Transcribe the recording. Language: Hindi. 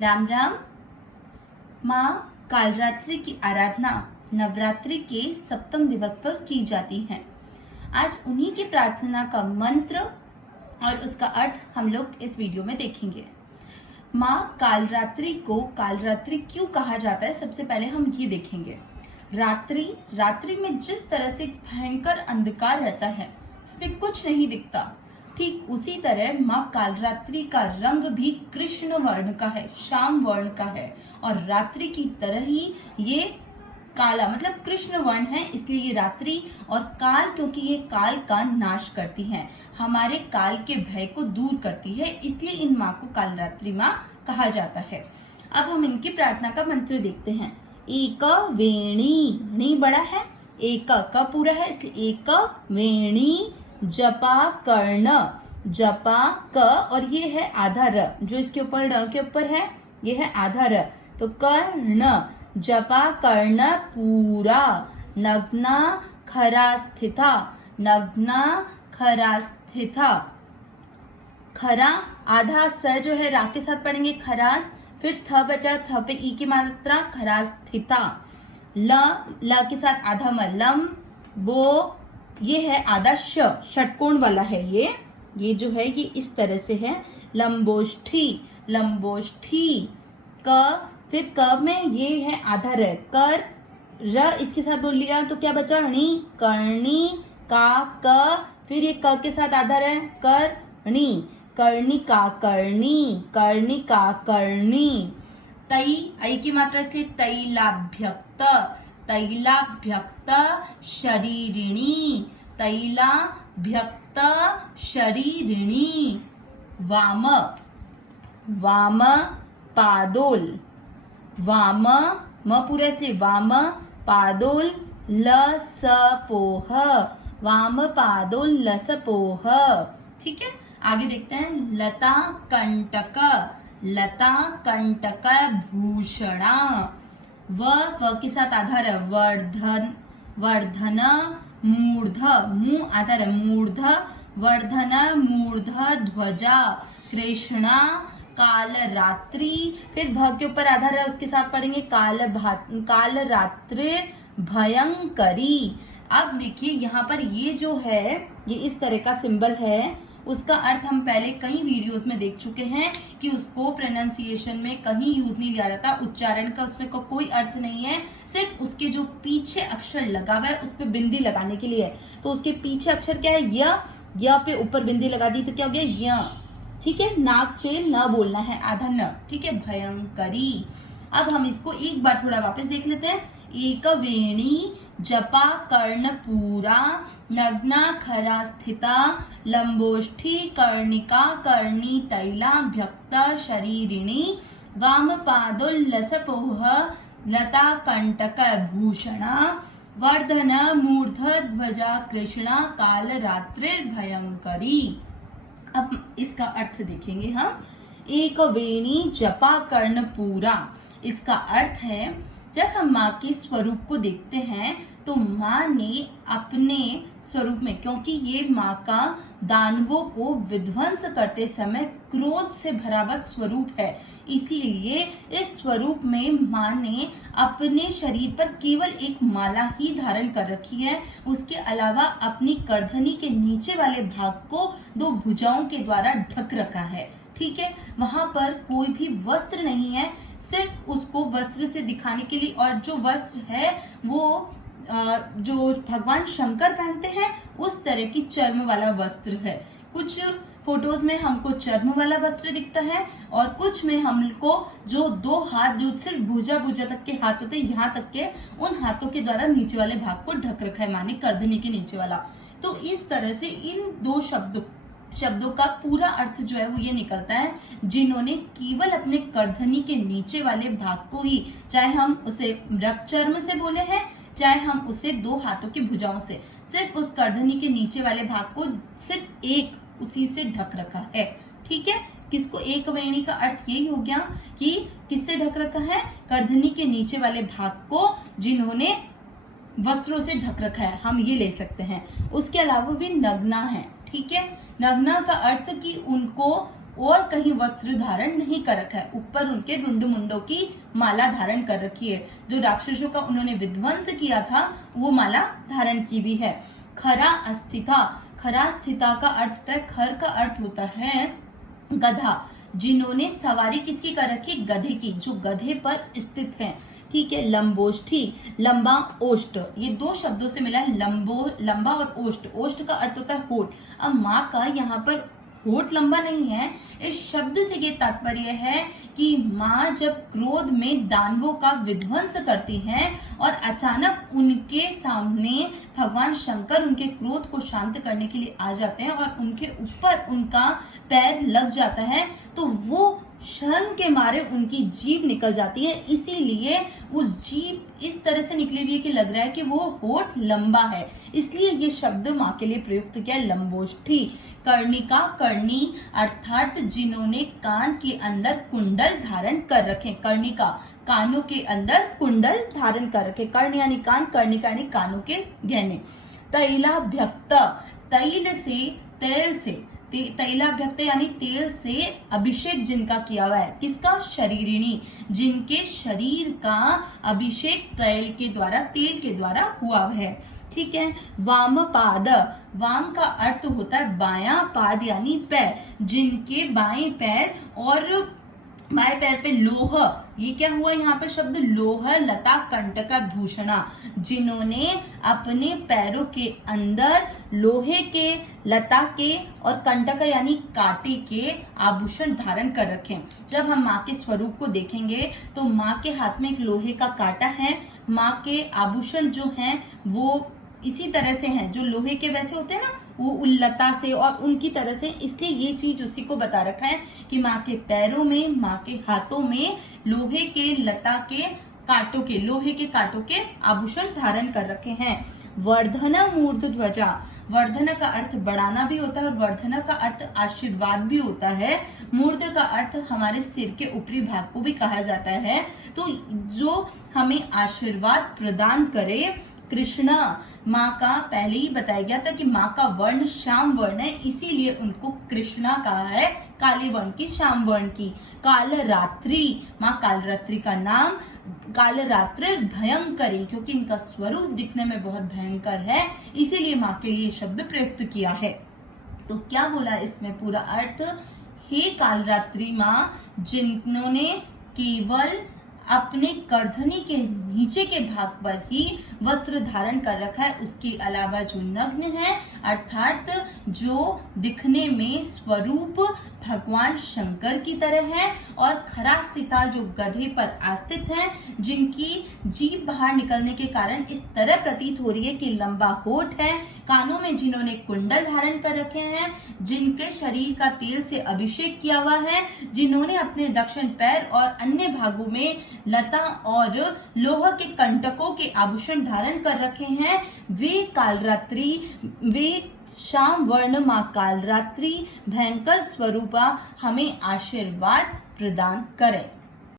राम राम। माँ कालरात्रि की आराधना नवरात्रि के सप्तम दिवस पर की जाती है। आज उन्हीं की प्रार्थना का मंत्र और उसका अर्थ हम लोग इस वीडियो में देखेंगे। माँ कालरात्रि को कालरात्रि क्यों कहा जाता है, सबसे पहले हम ये देखेंगे। रात्रि में जिस तरह से भयंकर अंधकार रहता है, उसमें कुछ नहीं दिखता, ठीक उसी तरह माँ कालरात्रि का रंग भी कृष्ण वर्ण का है, श्याम वर्ण का है, और रात्रि की तरह ही ये काला मतलब कृष्ण वर्ण है, इसलिए ये रात्रि। और काल, क्योंकि ये काल का नाश करती है, हमारे काल के भय को दूर करती है, इसलिए इन माँ को कालरात्रि माँ कहा जाता है। अब हम इनकी प्रार्थना का मंत्र देखते हैं। एक वेणी, णी बड़ा है, एक क पूरा है, इसलिए एक वेणी जपा कर्ण, जपा क और ये है आधा र, जो इसके ऊपर ड के ऊपर है ये है आधा र, तो कर्ण जपा कर्ण पूरा, नग्ना खरा स्थिता, नग्ना खरा स्थिता। खरा आधा स जो है रा के साथ पढ़ेंगे खरास, फिर थ बचा, थ पे ई की मात्रा, खरा स्थिता। ल के साथ आधा म, लम बो, ये है आधा श, षटकोण वाला है ये जो है ये इस तरह से है, लंबोष्ठी, लंबोष्ठी। क, फिर क में ये है आधा र, कर र इसके साथ बोल लिया तो क्या बचा, णी, कर्णी, का क, फिर ये क के साथ आधा र, करणी, कर्णिका कर्णी, कर्णिका कर्णी। तई, आई की मात्रा इसलिए तैलाभ्यक्त, तैलाभ्यक्त शरीरिणी, तैलाभ्यक्त शरीरिणी। वाम, वाम पादोल, वाम म पूरा इसलिए वाम पादोल लसपोह, वाम पादोल लसपोह। ठीक है, आगे देखते हैं। लता कंटक, लता कंटक भूषणा, व के साथ आधार है, वर्धन, वर्धन मूर्ध, मुंह आधार है, मूर्ध वर्धन मूर्ध ध्वजा, कृष्णा काल रात्रि, फिर भ के ऊपर आधार है, उसके साथ पढ़ेंगे काल रात्रि भयंकरी। अब देखिए यहाँ पर ये जो है ये इस तरह का सिंबल है, उसका अर्थ हम पहले कई वीडियोस में देख चुके हैं कि उसको प्रोनाउंसिएशन में कहीं यूज नहीं लिया जाता, उच्चारण का उसमें कोई अर्थ नहीं है, सिर्फ उसके जो पीछे अक्षर लगा हुआ है उस पे बिंदी लगाने के लिए है। तो उसके पीछे अक्षर क्या है, य पे ऊपर बिंदी लगा दी तो क्या हो गया, य। ठीक है, नाक से न बोलना है, आधा न। ठीक है, भयंकरी। अब हम इसको एक बार थोड़ा वापस देख लेते हैं। एक वेणी जपा कर्ण पूरा, नग्ना खरा स्थिता, लंबोष्ठी कर्णिका कर्णी, तैलाभ्यक्त शरीरिणी, वाम पादोल्लसपोह, लता कंटक भूषणा, वर्धन मूर्ध ध्वजा, कृष्णा काल रात्रिर्भयंकरी। अब इसका अर्थ देखेंगे हम। एक वेणी जपा कर्ण पूरा, इसका अर्थ है जब हम माँ के स्वरूप को देखते हैं तो माँ ने अपने स्वरूप में, क्योंकि ये माँ का दानवों को विध्वंस करते समय क्रोध से भरा हुआ स्वरूप है, इसीलिए इस स्वरूप में माँ ने अपने शरीर पर केवल एक माला ही धारण कर रखी है। उसके अलावा अपनी करधनी के नीचे वाले भाग को दो भुजाओं के द्वारा ढक रखा है। ठीक है, वहां पर कोई भी वस्त्र नहीं है, सिर्फ उसको वस्त्र से दिखाने के लिए, और जो वस्त्र है वो जो भगवान शंकर पहनते हैं उस तरह की चर्म वाला वस्त्र है। कुछ फोटोज में हमको चर्म वाला वस्त्र दिखता है और कुछ में हमको जो दो हाथ जो सिर्फ भुजा तक के हाथ होते हैं, यहाँ तक के, उन हाथों के द्वारा नीचे वाले भाग को ढक रखा है माने करधनी के नीचे वाला। तो इस तरह से इन दो शब्दों का पूरा अर्थ जो है वो ये निकलता है, जिन्होंने केवल अपने करधनी के नीचे वाले भाग को ही, चाहे हम उसे रक्त चर्म से बोले हैं चाहे हम उसे दो हाथों की भुजाओं से, सिर्फ उस करधनी के नीचे वाले भाग को सिर्फ एक उसी से ढक रखा है। ठीक है, किसको, एक वेणी का अर्थ यही हो गया कि किससे ढक रखा है, करधनी के नीचे वाले भाग को जिन्होंने वस्त्रों से ढक रखा है, हम ये ले सकते हैं। उसके अलावा भी नग्ना है। ठीक है, नग्ना का अर्थ कि उनको और कहीं वस्त्र धारण नहीं कर रखा है, ऊपर उनके रुंड मुंडों की माला धारण कर रखी है। जो राक्षसों का उन्होंने विध्वंस किया था वो माला धारण की हुई है। खरा अस्थिता, खरा अस्थिता का अर्थ होता है, खर का अर्थ होता है गधा, जिन्होंने सवारी किसकी कर रखी, गधे की, जो गधे पर स्थित है। ठीक है, लंबोष्ठी, लंबा ओष्ठ, ये दो शब्दों से मिला है, लंबा और ओष्ठ। ओष्ठ का अर्थ होता है होठ। अब माँ का यहाँ पर होठ लंबा नहीं है, इस शब्द से ये तात्पर्य है कि माँ जब क्रोध में दानवों का विध्वंस करती हैं और अचानक उनके सामने भगवान शंकर उनके क्रोध को शांत करने के लिए आ जाते हैं और उनके ऊपर उनका पैर लग जाता है, तो वो शर्म के मारे उनकी जीभ निकल जाती है, इसीलिए उस जीभ इस तरह से निकली हुई है कि लग रहा है कि वो होठ लंबा है, इसलिए ये शब्द माँ के लिए प्रयुक्त किया, लंबोष्ठी। कर्णिका, कर्णी अर्थात जिन्होंने कान के अंदर कुंडल धारण कर रखे, कर्णिका कानों के अंदर कुंडल धारण कर रखे, कर्ण यानी कान, कर्णिका यानी कानों के गहने। तैलाभ्यक्त, तैल से, तेल से, तैलाभ्यक्त यानी तेल से अभिषेक जिनका किया हुआ है, किसका, शरीरिणी, जिनके शरीर का अभिषेक तैल के द्वारा, तेल के द्वारा हुआ है। ठीक है, वाम पाद, वाम का अर्थ होता है बायां पाद यानी पैर, जिनके बाएं पैर और बाएं पैर पे लोह, ये क्या हुआ यहाँ पर शब्द, लोह लता कंटक भूषणा, जिन्होंने अपने पैरों के अंदर लोहे के, लता के और कंटक यानी कांटे के आभूषण धारण कर रखे। जब हम माँ के स्वरूप को देखेंगे तो माँ के हाथ में एक लोहे का कांटा है, माँ के आभूषण जो हैं वो इसी तरह से हैं, जो लोहे के वैसे होते हैं ना, वो उल्लता से और उनकी तरह से, इसलिए ये चीज उसी को बता रखा है कि माँ के पैरों में, माँ के हाथों में लोहे के, लता के कांटों के, लोहे के कांटों के आभूषण धारण कर रखे हैं। वर्धन मूर्ध ध्वजा, वर्धन का अर्थ बढ़ाना भी होता है और वर्धन का अर्थ आशीर्वाद भी होता है। मूर्ध का अर्थ हमारे सिर के ऊपरी भाग को भी कहा जाता है, तो जो हमें आशीर्वाद प्रदान करे। कृष्णा, माँ का पहले ही बताया गया था कि माँ का वर्ण श्याम वर्ण है, इसीलिए उनको कृष्णा कहा है, काले वर्ण की, श्याम वर्ण की। कालरात्रि, माँ कालरात्रि का नाम, कालरात्रि भयंकरी, क्योंकि इनका स्वरूप दिखने में बहुत भयंकर है, इसीलिए माँ के लिए शब्द प्रयुक्त किया है। तो क्या बोला इसमें पूरा अर्थ, हे कालरात्रि माँ, जिन्होंने केवल अपने करधनी के नीचे के भाग पर ही वस्त्र धारण कर रखा है, उसके अलावा जो नग्न है, अर्थात जो दिखने में स्वरूप भगवान शंकर की तरह है, और खरास्थिता जो गधे पर आस्थित है, जिनकी जीभ बाहर निकलने के कारण इस तरह प्रतीत हो रही है कि लंबा होठ है, कानों में जिन्होंने कुंडल धारण कर रखे हैं, जिनके शरीर का तेल से अभिषेक किया हुआ है, जिन्होंने अपने दक्षिण पैर और अन्य भागों में लता और लोह के कंटकों के आभूषण धारण कर रखे हैं, वे कालरात्रि, वे श्याम वर्ण माँ कालरात्रि भयंकर स्वरूपा हमें आशीर्वाद प्रदान करें।